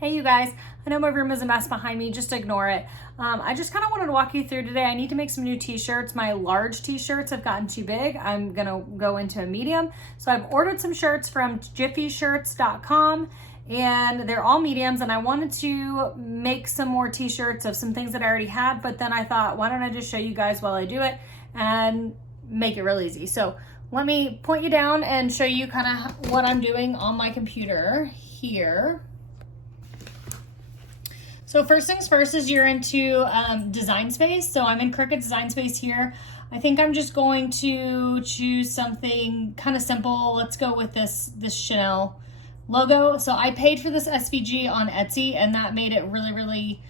Hey you guys, I know my room is a mess behind me, just ignore it. I just kind of wanted to walk you through today. I need to make some new t-shirts. My large t-shirts have gotten too big. I'm gonna go into a medium. So I've ordered some shirts from jiffyshirts.com and they're all mediums, and I wanted to make some more t-shirts of some things that I already had, but then I thought, why don't I just show you guys while I do it and make it real easy. So let me point you down and show you kind of what I'm doing on my computer here. So first things first is you're into Design Space. So I'm in Cricut Design Space here. I think I'm just going to choose something kind of simple. Let's go with this Chanel logo. So I paid for this SVG on Etsy, and that made it really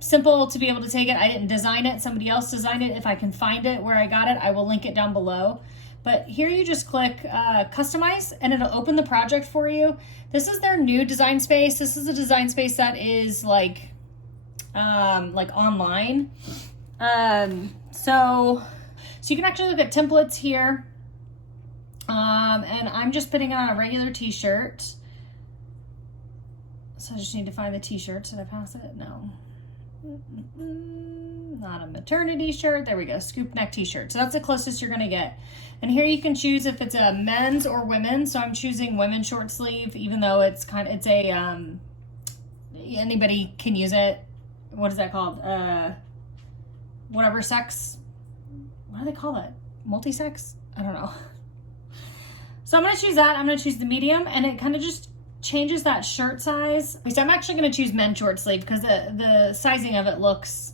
simple to be able to take it. I didn't design it, somebody else designed it. If I can find it where I got it, I will link it down below. But here you just click customize and it'll open the project for you. This is their new design space. This is a design space that is like online. So you can actually look at templates here. And I'm just putting it on a regular t-shirt. So I just need to find the t-shirt. Did I pass it? No. Not a maternity shirt. There we go. Scoop neck t-shirt. So that's the closest you're gonna get. And here you can choose if it's a men's or women's. So I'm choosing women's short sleeve, even though it's anybody can use it. What is that called? Whatever sex. What do they call it? Multi-sex? I don't know. So I'm gonna choose that. I'm gonna choose the medium, and it kind of just changes that shirt size. So I'm actually gonna choose men's short sleeve because the sizing of it looks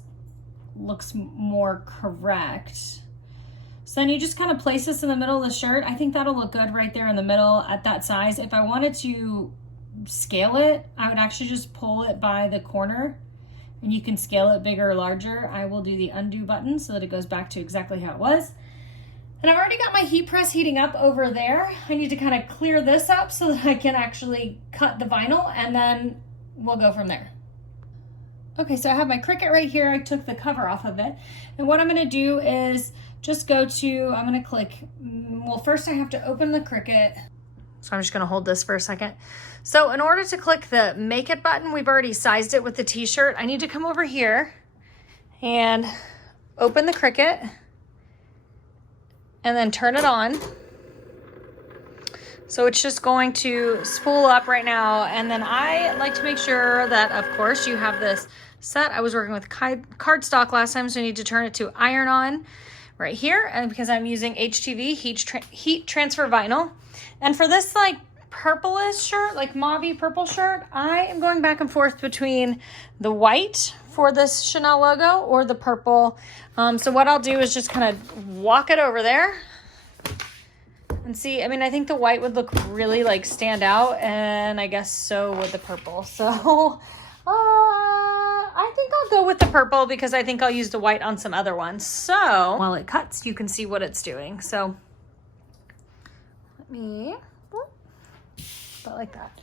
more correct. So then you just kind of place this in the middle of the shirt. I think that'll look good right there in the middle at that size. If I wanted to scale it, I would actually just pull it by the corner, and you can scale it bigger or larger. I will do the undo button so that it goes back to exactly how it was. And I've already got my heat press heating up over there. I need to kind of clear this up so that I can actually cut the vinyl, and then we'll go from there. Okay, so I have my Cricut right here. I took the cover off of it. And what I'm gonna do is just go to, I'm gonna click, well, first I have to open the Cricut. So I'm just gonna hold this for a second. So in order to click the Make It button, we've already sized it with the t-shirt. I need to come over here and open the Cricut and then turn it on. So it's just going to spool up right now. And then I like to make sure that, of course, you have this set. I was working with cardstock last time, so I need to turn it to iron on right here. And because I'm using HTV, heat transfer vinyl. And for this like purplish shirt, like mauve purple shirt, I am going back and forth between the white for this Chanel logo or the purple. So what I'll do is just kind of walk it over there and see. I mean, I think the white would look really like stand out, and I guess so would the purple. So I think I'll go with the purple because I think I'll use the white on some other ones. So while it cuts, you can see what it's doing. So let me put it like that.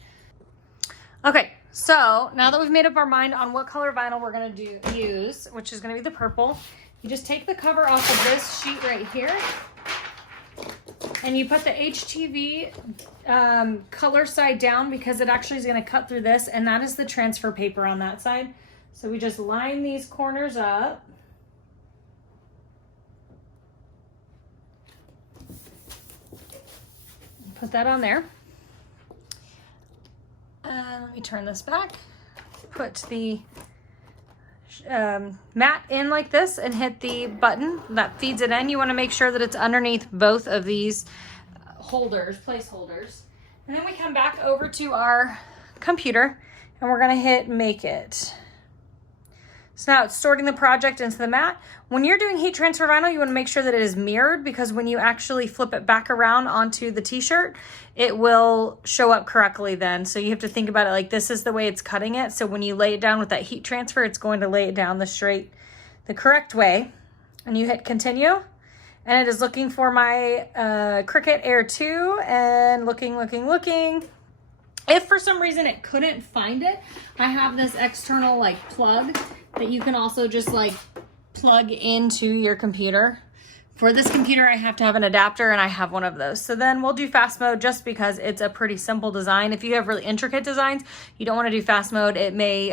Okay, so now that we've made up our mind on what color vinyl we're gonna use, which is gonna be the purple, you just take the cover off of this sheet right here, and you put the HTV color side down because it actually is going to cut through this, and that is the transfer paper on that side. So we just line these corners up. Put that on there. Let me turn this back. Put the mat in like this and hit the button that feeds it in. You want to make sure that it's underneath both of these placeholders. And then we come back over to our computer and we're going to hit Make It. So now it's sorting the project into the mat. When you're doing heat transfer vinyl, you want to make sure that it is mirrored, because when you actually flip it back around onto the t-shirt, it will show up correctly then. So you have to think about it like this is the way it's cutting it. So when you lay it down with that heat transfer, it's going to lay it down the correct way. And you hit continue. And it is looking for my Cricut Air 2 and looking. If for some reason it couldn't find it, I have this external like plug that you can also just like plug into your computer. For this computer, I have to have an adapter, and I have one of those. So then we'll do fast mode just because it's a pretty simple design. If you have really intricate designs, you don't want to do fast mode. It may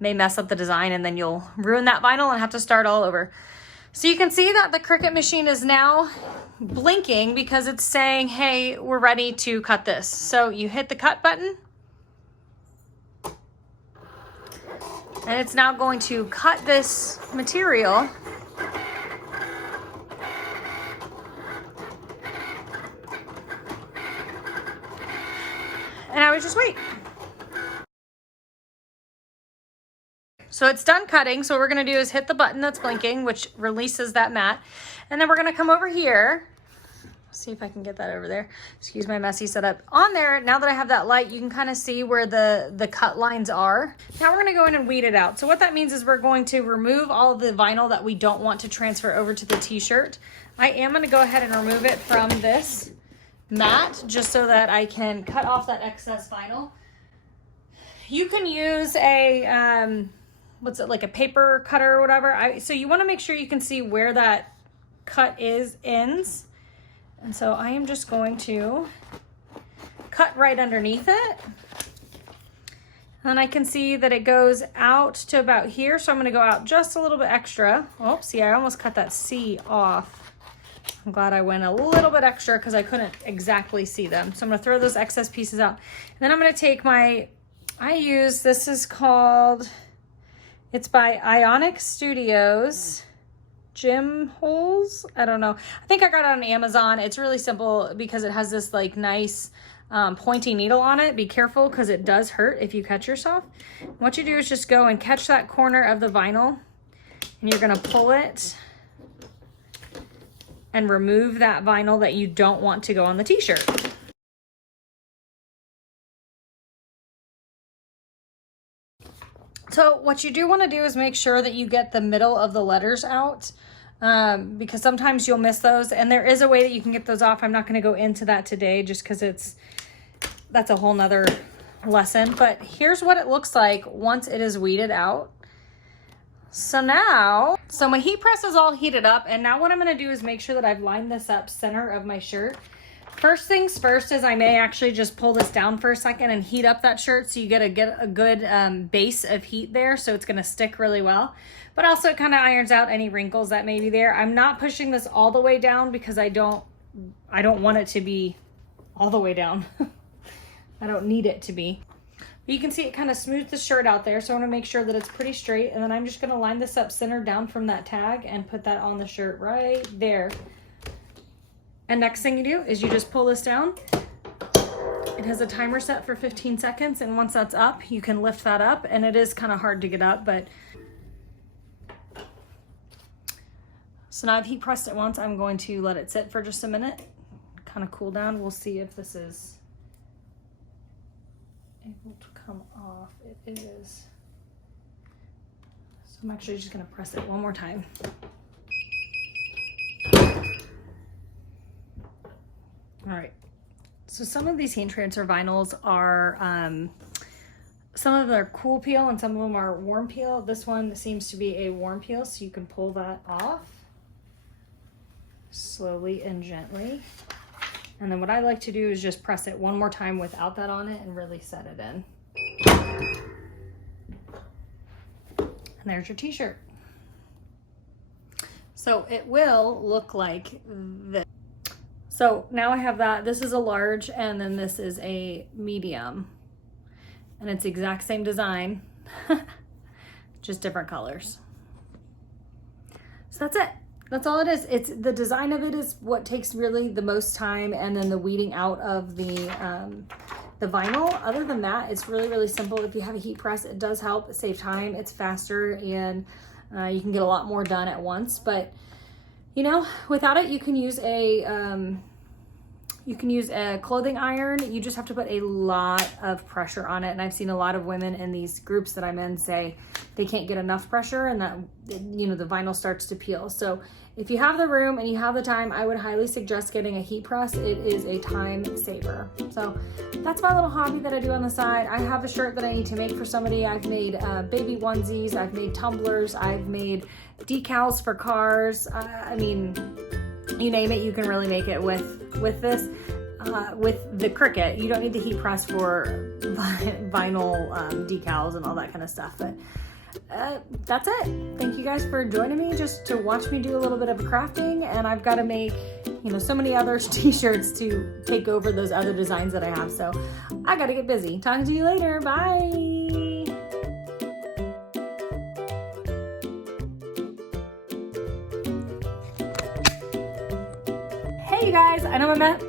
mess up the design, and then you'll ruin that vinyl and have to start all over. So you can see that the Cricut machine is now blinking because it's saying, hey, we're ready to cut this. So you hit the cut button, and it's now going to cut this material. And I would just wait. So it's done cutting. So what we're gonna do is hit the button that's blinking, which releases that mat. And then we're gonna come over here. See if I can get that over there. Excuse my messy setup. On there, now that I have that light, you can kind of see where the cut lines are. Now we're gonna go in and weed it out. So what that means is we're going to remove all of the vinyl that we don't want to transfer over to the t-shirt. I am gonna go ahead and remove it from this mat just so that I can cut off that excess vinyl. You can use a what's it, like a paper cutter or whatever. So you want to make sure you can see where that cut ends, and so I am just going to cut right underneath it, and I can see that it goes out to about here, so I'm going to go out just a little bit extra. Oh, see, I almost cut that C off. I'm glad I went a little bit extra because I couldn't exactly see them. So I'm going to throw those excess pieces out. And then I'm going to take this is called, it's by Ionic Studios, Gym Holes. I don't know. I think I got it on Amazon. It's really simple because it has this like nice pointy needle on it. Be careful because it does hurt if you cut yourself. What you do is just go and catch that corner of the vinyl, and you're going to pull it and remove that vinyl that you don't want to go on the t-shirt. So what you do want to do is make sure that you get the middle of the letters out, because sometimes you'll miss those, and there is a way that you can get those off. I'm not going to go into that today just because that's a whole nother lesson, but here's what it looks like once it is weeded out. So my heat press is all heated up, and now what I'm going to do is make sure that I've lined this up center of my shirt. First things first is I may actually just pull this down for a second and heat up that shirt so you get a good base of heat there, so it's going to stick really well. But also it kind of irons out any wrinkles that may be there. I'm not pushing this all the way down because I don't want it to be all the way down. I don't need it to be. But you can see it kind of smooths the shirt out there, so I want to make sure that it's pretty straight, and then I'm just going to line this up center down from that tag and put that on the shirt right there. And next thing you do is you just pull this down. It has a timer set for 15 seconds, and once that's up, you can lift that up, and it is kind of hard to get up, but. So now I've heat pressed it once. I'm going to let it sit for just a minute, kind of cool down. We'll see if this is able to come off. It is. So I'm actually just going to press it one more time. All right, so some of these heat transfer vinyls are, some of them are cool peel and some of them are warm peel. This one seems to be a warm peel, so you can pull that off slowly and gently. And then what I like to do is just press it one more time without that on it and really set it in. And there's your t-shirt. So it will look like this. So now I have that. This is a large, and then this is a medium. And it's the exact same design, just different colors. So that's it. That's all it is. It's the design of it is what takes really the most time, and then the weeding out of the vinyl. Other than that, it's really, really simple. If you have a heat press, it does help save time. It's faster, and you can get a lot more done at once. But you know, without it, you can use a clothing iron. You just have to put a lot of pressure on it. And I've seen a lot of women in these groups that I'm in say they can't get enough pressure, and that, you know, the vinyl starts to peel. So if you have the room and you have the time, I would highly suggest getting a heat press. It is a time saver. So that's my little hobby that I do on the side. I have a shirt that I need to make for somebody. I've made baby onesies. I've made tumblers. I've made decals for cars. I mean, you name it, you can really make it with this. With the Cricut, you don't need the heat press for vinyl decals and all that kind of stuff. But that's it. Thank you guys for joining me just to watch me do a little bit of crafting. And I've got to make, you know, so many other t-shirts to take over those other designs that I have. So I got to get busy. Talking to you later. Bye. Hey, you guys. I know I'm at...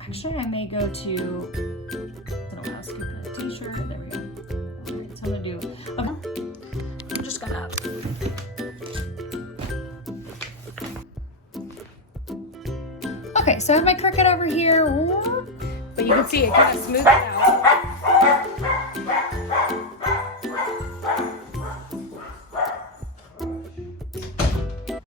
Actually, I may go to... I don't know how to skip a t-shirt. There we go. All right, so I'm going to do... I'm just going to... Okay, so I have my Cricut over here, but you can see it kind of smooths it out.